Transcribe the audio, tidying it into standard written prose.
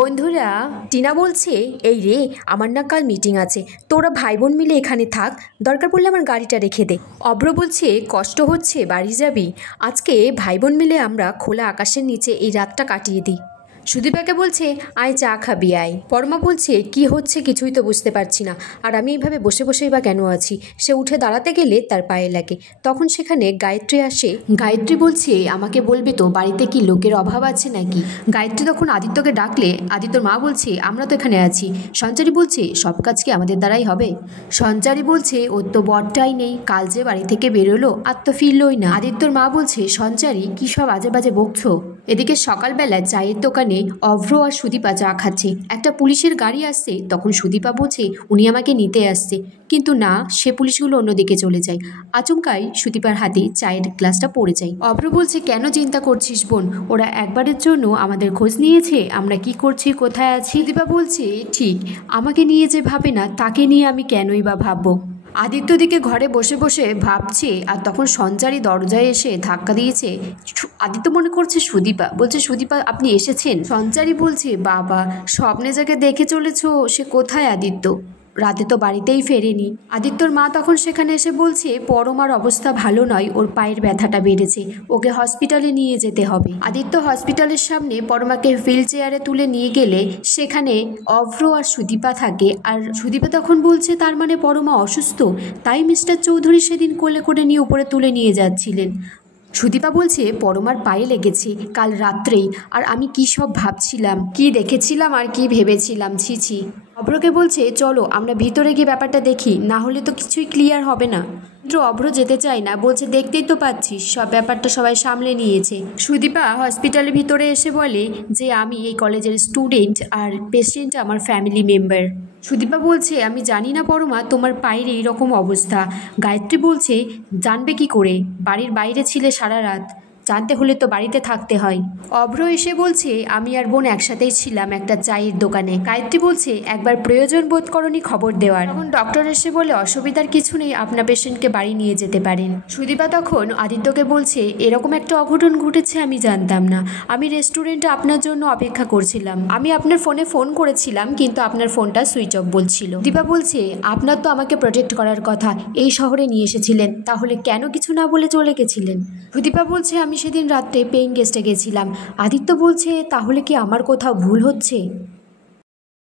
বন্ধুরা, টিনা বলছে এই রে আমার না কাল মিটিং আছে, তোরা ভাই বোন মিলে এখানে থাক, দরকার পড়লে আমার গাড়িটা রেখে দে। অভ্র বলছে কষ্ট হচ্ছে, বাড়ি যাবি? আজকে ভাই বোন মিলে আমরা খোলা আকাশের নিচে এই রাতটা কাটিয়ে দিই। সুদীপাকে বলছে আয় চা খাবি আয়। পরমা বলছে কি হচ্ছে কিছুই তো বুঝতে পারছি না, আর আমি এইভাবে বসে বসেই বা কেন আছি। সে উঠে দাঁড়াতে গেলে তার পায়ে লাগে। তখন সেখানে গায়ত্রী আসে। গায়ত্রী বলছে আমাকে বলবে তো বাড়িতে কি লোকের অভাব আছে নাকি। গায়ত্রী তখন আদিত্যকে ডাকলে আদিত্যর মা বলছে আমরা তো এখানে আছি। সঞ্চারী বলছে সব কাজ কি আমাদের দ্বারাই হবে? সঞ্চারী বলছে ওর তো বরটাই নেই, কাল যে বাড়ি থেকে বেরোলো আর তো ফিরলই না। আদিত্যর মা বলছে সঞ্চারী কি সব আজে বাজে বকছো? এদিকে সকালবেলা চায়ের দোকানে অভ্র আর সুদীপা চা খাচ্ছে। একটা পুলিশের গাড়ি আসছে, তখন সুদীপা বলছে উনি আমাকে নিতে আসছে, কিন্তু না, সে পুলিশগুলো অন্যদিকে চলে যায়। আচমকাই সুদীপার হাতে চায়ের গ্লাসটা পড়ে যায়। অভ্র বলছে কেন চিন্তা করছিস বোন, ওরা একবারের জন্য আমাদের খোঁজ নিয়েছে আমরা কি করছি কোথায় আছি। সুদীপা বলছে ঠিক, আমাকে নিয়ে যে ভাবে না তাকে নিয়ে আমি কেনই বা ভাববো। আদিত্য দিকে ঘরে বসে বসে ভাবছে, আর তখন সঞ্চারী দরজায় এসে ধাক্কা দিয়েছে। আদিত্য মনে করছে সুদীপা, বলছে সুদীপা আপনি এসেছেন? সঞ্চারী বলছে বাবা, স্বপ্নে যাকে দেখে চলেছ সে কোথায় আদিত্য? রাতে তো বাড়িতেই ফেরেনি। আদিত্যর মা তখন সেখানে এসে বলছে পরমার অবস্থা ভালো নয়, ওর পায়ের ব্যথাটা বেড়েছে, ওকে হসপিটালে নিয়ে যেতে হবে। আদিত্য হসপিটালের সামনে পরমাকে হুইল চেয়ারে তুলে নিয়ে গেলে সেখানে অভ্র আর সুদীপা থাকে। আর সুদীপা তখন বলছে তার মানে পরমা অসুস্থ, তাই মিস্টার চৌধুরী সেদিন কোলে করে নিয়ে উপরে তুলে নিয়ে যাচ্ছিলেন। সুদীপা বলছে পরমার পায়ে লেগেছে কাল রাত্রেই, আর আমি কি সব ভাবছিলাম, কি দেখেছিলাম আর কি ভেবেছিলাম, ছি ছি। অভ্রকে বলছে চলো আমরা ভিতরে গিয়ে ব্যাপারটা দেখি, না হলে তো কিছুই ক্লিয়ার হবে না। কিন্তু অভ্র যেতে চায় না, বলছে দেখতেই তো পাচ্ছিস সব ব্যাপারটা সবাই সামলে নিয়েছে। সুদীপা হসপিটালের ভিতরে এসে বলে যে আমি এই কলেজের স্টুডেন্ট আর পেশেন্ট আমার ফ্যামিলি মেম্বার। সুদীপা বলছে আমি জানি না পরমা তোমার পায়ের এইরকম অবস্থা। গায়ত্রী বলছে জানবে কি করে, বাড়ির বাইরে ছিলে সারা রাত, জানতে হলে তো বাড়িতে থাকতে হয়। অভ্র এসে বলছে আমি আর বোন একসাথেই ছিলাম একটা চায়ের দোকানে। গায়ত্রী বলছে একবার প্রয়োজন বোধ করনি খবর দেওয়ার। তখন ডক্টর এসে বলে অসুবিধার কিছু নেই, আপনার পেশেন্টকে বাড়ি নিয়ে যেতে পারেন। সুদীপা তখন আদিত্যকে বলছে এরকম একটা অঘটন ঘটেছে আমি জানতাম না, আমি রেস্টুরেন্টে আপনার জন্য অপেক্ষা করছিলাম, আমি আপনার ফোনে ফোন করেছিলাম কিন্তু আপনার ফোনটা সুইচ অফ বলছিল। দীপা বলছে আপনার তো আমাকে প্রোটেক্ট করার কথা, এই শহরে নিয়ে এসেছিলেন, তাহলে কেন কিছু না বলে চলে গেছিলেন? সুদীপা বলছে আমি সেদিন রাত্রে পেইং গেস্টে গেছিলাম। আদিত্য বলছে তাহলে কি আমার কোথাও ভুল হচ্ছে?